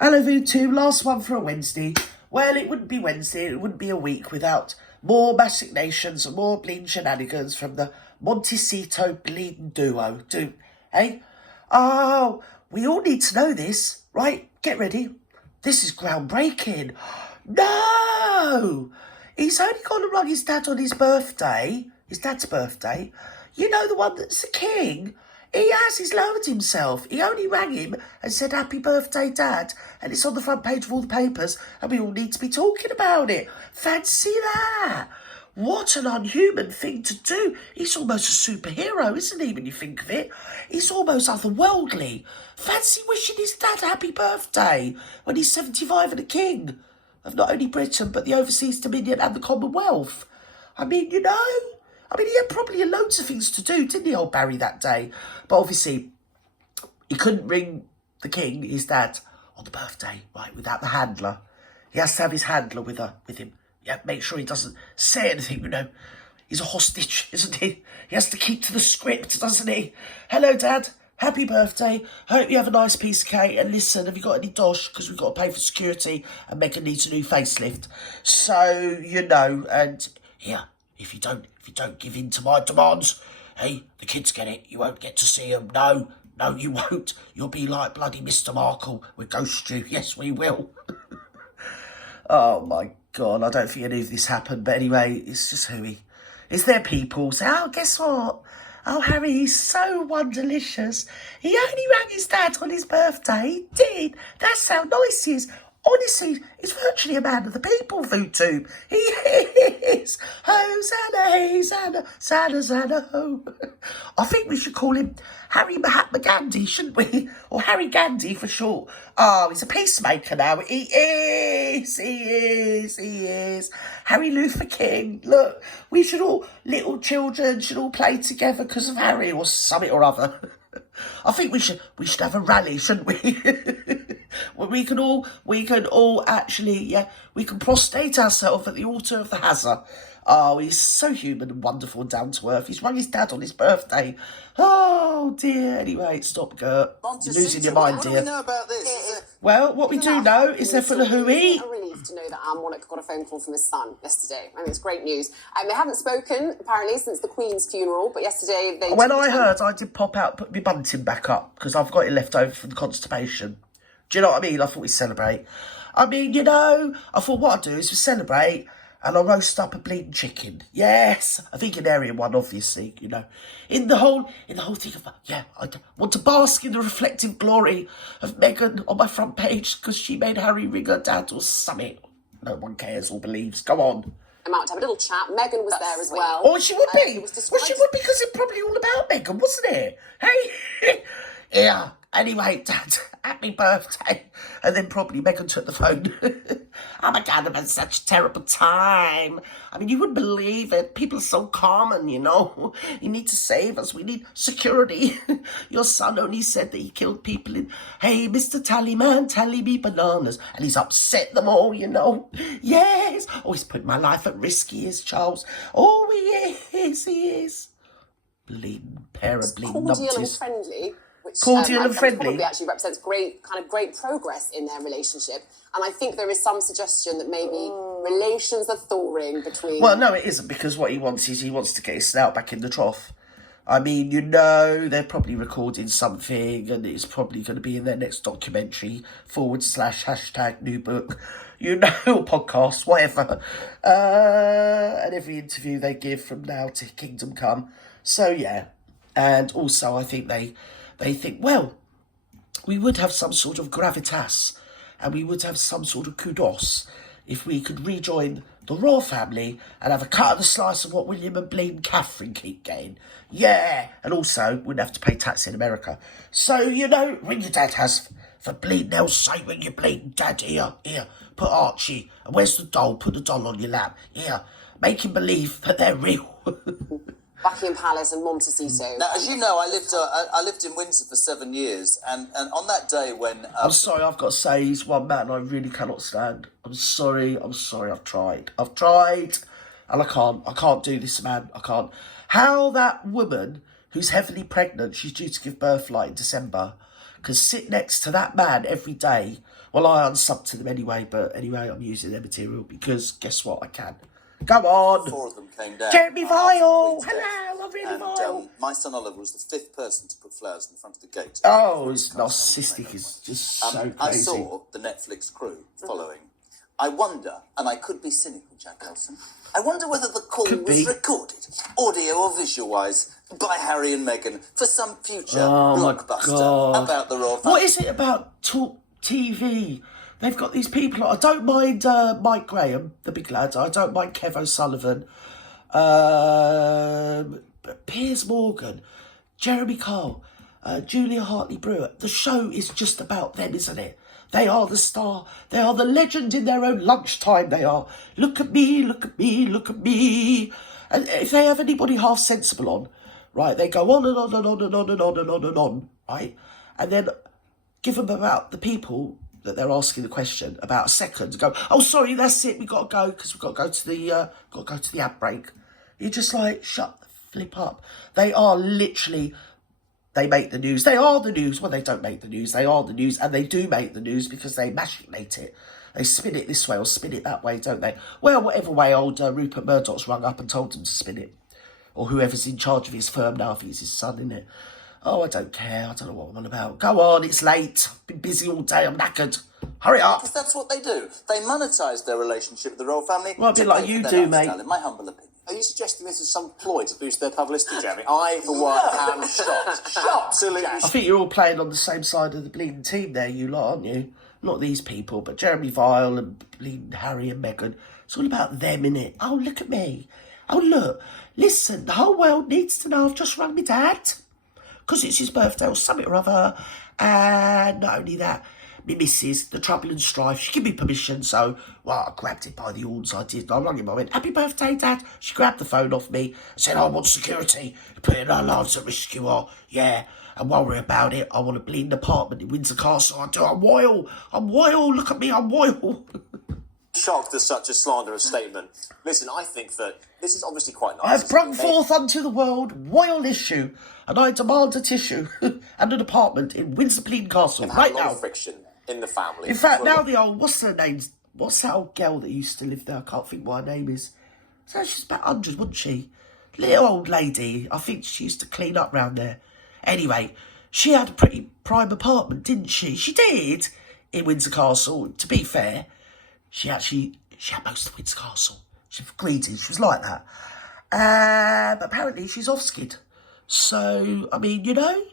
Hello, YouTube. Last one for a Wednesday. Well, it wouldn't be Wednesday. It wouldn't be a week without more machinations and more bleeding shenanigans from the Montecito bleeding duo. Hey? Oh, we all need to know this. Right, get ready. This is groundbreaking. No! He's only gone to run his dad on his birthday. His dad's birthday. You know, the one that's the king? He's lowered himself. He only rang him and said, "Happy birthday, Dad." And it's on the front page of all the papers, and we all need to be talking about it. Fancy that. What an unhuman thing to do. He's almost a superhero, isn't he, when you think of it? He's almost otherworldly. Fancy wishing his dad happy birthday when he's 75 and a king of not only Britain, but the overseas dominion and the Commonwealth. I mean, he had probably loads of things to do, didn't he, old Barry, that day? But obviously, he couldn't ring the king, his dad, on the birthday, right, without the handler. He has to have his handler with him. Yeah, make sure he doesn't say anything, you know. He's a hostage, isn't he? He has to keep to the script, doesn't he? Hello, Dad. Happy birthday. Hope you have a nice piece of cake. And listen, have you got any dosh? Because we've got to pay for security and Megan needs a new facelift. So, you know, and here, if you don't give in to my demands, hey, the kids get it. You won't get to see them. No, you won't. You'll be like bloody Mr. Markle with Ghost Stew. Yes, we will. Oh, my God. I don't think any of this happened. But anyway, it's just hooey. It's their people. So, oh, guess what? Oh, Harry, he's so wonderlicious. He only rang his dad on his birthday. He did. That's how nice he is. Honestly, he's virtually a man of the people, VooTube. He is. Hosanna, Hosanna, Santa, Santa, ho. I think we should call him Harry Mahatma Gandhi, shouldn't we? Or Harry Gandhi for short. Oh, he's a peacemaker now. He is. Harry Luther King. Look, we should all, little children should all play together because of Harry or something or other. I think we should have a rally, shouldn't we? Well, we can all actually, yeah, we can prostrate ourselves at the altar of the Hazza. Oh, he's so human and wonderful and down to earth. He's rung his dad on his birthday. Oh, dear. Anyway, stop, Gert. You're losing your mind, dear. What do we know about this? Well, what we do know is they're full of hooey. A relief to know that our monarch got a phone call from his son yesterday. I mean, it's great news. They haven't spoken, apparently, since the Queen's funeral, but yesterday they... When I heard, I did pop out, put my bunting back up, because I've got it left over from the constipation. Do you know what I mean? I thought we'd celebrate. I mean, you know, I thought what I'd do is we celebrate and I'll roast up a bleeding chicken. Yes, a vegetarian one, obviously, you know. In the whole thing of, yeah, I want to bask in the reflective glory of Meghan on my front page because she made Harry ring her dad or something. No one cares or believes. Go on. I'm out to have a little chat. Meghan was there as well. Oh, she would be. Well, she would be because it's probably all about Meghan, wasn't it? Hey, yeah. Anyway, Dad, happy birthday. And then probably Meghan took the phone. Oh my God, I've had such a terrible time. I mean, you wouldn't believe it. People are so common, you know. You need to save us. We need security. Your son only said that he killed people in, hey, Mr. Tallyman, tally me bananas. And he's upset them all, you know. Yes. Oh, he's put my life at risk, he is, Charles. Oh, he is. Bleeding pair of bleeding numpties. Cordial and friendly. Which, cordial and friendly. Probably actually represents great progress in their relationship. And I think there is some suggestion that maybe relations are thawing between... Well, no, it isn't, because what he wants is he wants to get his snout back in the trough. I mean, you know, they're probably recording something and it's probably going to be in their next documentary, / hashtag new book, you know, podcast, whatever. And every interview they give from now to Kingdom Come. So, yeah. And also, I think they think, well, we would have some sort of gravitas and we would have some sort of kudos if we could rejoin the royal family and have a cut of the slice of what William and Bleeding Catherine keep getting. Yeah, and also wouldn't have to pay tax in America. So, you know, ring your dad has, for bleeding hell's sake, ring your bleeding dad. Here, put Archie, and where's the doll? Put the doll on your lap. Here, make him believe that they're real. Buckingham Palace and Montecito. Now, as you know, I lived in Windsor for 7 years, and on that day when... I'm sorry, I've got to say, he's one man I really cannot stand. I'm sorry, I've tried, and I can't do this, man, I can't. How that woman, who's heavily pregnant, she's due to give birth, like, in December, can sit next to that man every day Well, I unsubbed to them anyway, but anyway, I'm using their material because guess what? I can. Go on. 4 of them came down. Jeremy after the Vile. Queen's death. Hello, I'm really And vile. my son Oliver was the 5th person to put flowers in front of the gate. Oh, it's narcissistic. It's just so crazy. I saw the Netflix crew following. I wonder, and I could be cynical, Jack Elson, I wonder whether the call was recorded, audio or visual-wise, by Harry and Meghan for some future blockbuster about the royal family. What is it about Talk TV? They've got these people. I don't mind Mike Graham, the big lad. I don't mind Kev O'Sullivan. But Piers Morgan, Jeremy Kyle, Julia Hartley-Brewer. The show is just about them, isn't it? They are the star. They are the legend in their own lunchtime. They are. Look at me, look at me, look at me. And if they have anybody half sensible on, right, they go on and on and on and on and on and on and on, right? And then give them about the people that they're asking the question about a second. Go, oh, sorry, that's it. We got to go because we've got to go to the ad break. You're just like, shut the flip up. They are literally. They make the news. They are the news. Well, they don't make the news. They are the news. And they do make the news because they machinate it. They spin it this way or spin it that way, don't they? Well, whatever way old Rupert Murdoch's rung up and told them to spin it. Or whoever's in charge of his firm now, if he's his son, innit? Oh, I don't care. I don't know what I'm on about. Go on, it's late. I've been busy all day. I'm knackered. Hurry up. Because that's what they do. They monetise their relationship with the royal family. Well, a bit like you do, mate. In my humble opinion. Are you suggesting this is some ploy to boost their publicity, Jeremy? I, for one, am shocked. Absolutely. I think you're all playing on the same side of the bleeding team there, you lot, aren't you? Not these people, but Jeremy Vile and bleeding Harry and Meghan. It's all about them, innit? Oh, look at me. Oh, look. Listen, the whole world needs to know I've just rung my dad. Because it's his birthday or something or other. And not only that, me missus, the trouble and strife, she gave me permission, so, well, I grabbed it by the horns, I did. I rang him, I went, happy birthday, Dad. She grabbed the phone off me and said, I want security. You're putting our lives at risk, you are. Yeah. And while we're about it, I want a bleeding apartment in Windsor Castle. I do. I'm royal. Look at me, I'm royal. Shocked at such a slanderous statement. Listen, I think that this is obviously quite nice. I have brung forth unto the world royal issue, and I demand a tissue and an apartment in Windsor Bleeding Castle right now. Friction in the family. In fact, now the old, what's her name? What's that old girl that used to live there? I can't think what her name is. So she's about 100, wasn't she? Little old lady. I think she used to clean up round there. Anyway, she had a pretty prime apartment, didn't she? She did, in Windsor Castle. To be fair, she had most of Windsor Castle. She was greedy. She was like that. But apparently she's off skid. So, I mean, you know,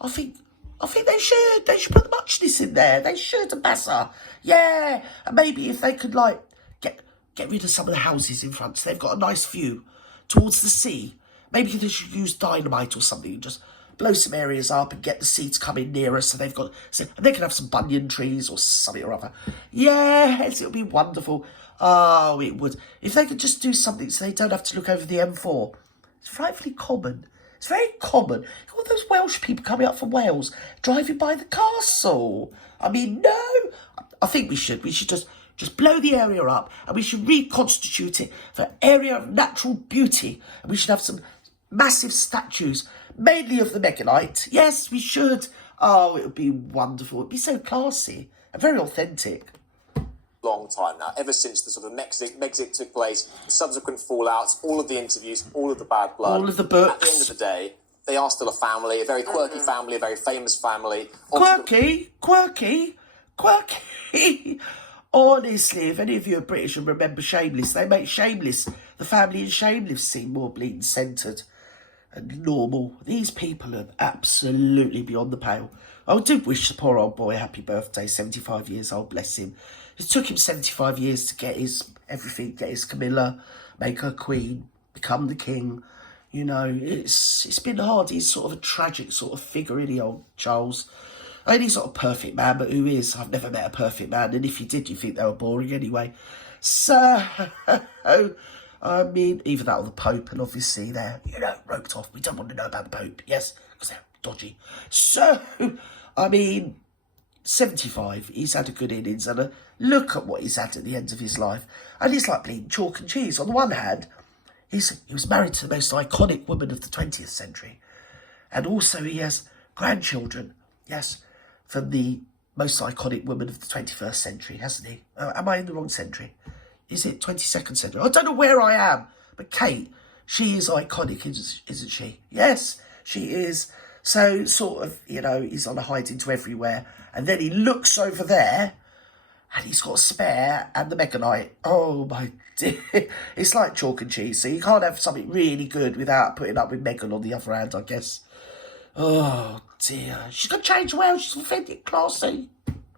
I think they should put the muchness in there. They should, Ambassador. Yeah. And maybe if they could, like, get rid of some of the houses in front so they've got a nice view towards the sea. Maybe they should use dynamite or something and just blow some areas up and get the sea to come in nearer so they've got... and they can have some banyan trees or something or other. Yes, it would be wonderful. Oh, it would. If they could just do something so they don't have to look over the M4. It's frightfully common. It's very common. All those Welsh people coming up from Wales, driving by the castle. I mean, no. I think we should. We should just blow the area up and we should reconstitute it for an area of natural beauty. And we should have some massive statues, mainly of the Meghanite. Yes, we should. Oh, it would be wonderful. It would be so classy and very authentic. Long time now, ever since the sort of Megxit took place, the subsequent fallouts, all of the interviews, all of the bad blood. All of the books. At the end of the day, they are still a family, a very quirky family, a very famous family. Quirky. Honestly, if any of you are British and remember Shameless, they make Shameless, the family in Shameless, seem more bleeding centred and normal. These people are absolutely beyond the pale. I do wish the poor old boy a happy birthday, 75 years old, bless him. It took him 75 years to get his everything, get his Camilla, make her queen, become the king. You know, it's been hard. He's sort of a tragic sort of figure, isn't he, old Charles? I mean, he's not a perfect man, but who is? I've never met a perfect man, and if you did, you think they were boring anyway. So, I mean, either that or the Pope, and obviously they're, you know, roped off. We don't want to know about the Pope, yes, because they're dodgy. So, I mean, 75, he's had a good innings, and look at what he's had at the end of his life. And he's like bleeding chalk and cheese. On the one hand, he was married to the most iconic woman of the 20th century. And also he has grandchildren, yes, from the most iconic woman of the 21st century, hasn't he? Am I in the wrong century? Is it 22nd century? I don't know where I am. But Kate, she is iconic, isn't she? Yes, she is. So, sort of, you know, he's on a hide into everywhere. And then he looks over there, and he's got a spare and the Meganite. Oh, my dear. It's like chalk and cheese. So you can't have something really good without putting up with Megan on the other hand, I guess. Oh, dear. She's going to change well. She's authentic, classy.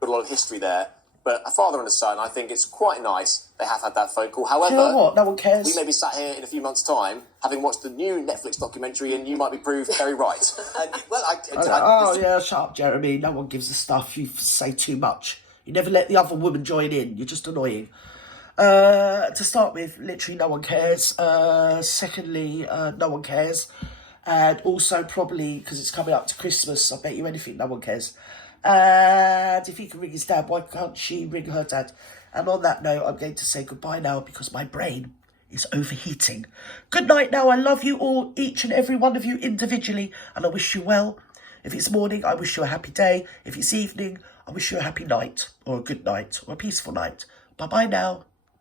Got a lot of history there. But a father and a son, I think it's quite nice they have had that phone call. However, you know what? No one cares. We may be sat here in a few months' time, having watched the new Netflix documentary, and you might be proved very right. Yeah, shut up, Jeremy. No one gives a stuff. You say too much. You never let the other woman join in. You're just annoying. To start with, literally no one cares. Secondly, no one cares. And also probably, because it's coming up to Christmas, I bet you anything, no one cares. And if he can ring his dad, why can't she ring her dad? And on that note, I'm going to say goodbye now because my brain is overheating. Good night now. I love you all, each and every one of you individually, and I wish you well. If it's morning, I wish you a happy day. If it's evening, I wish you a happy night, or a good night, or a peaceful night. Bye-bye now.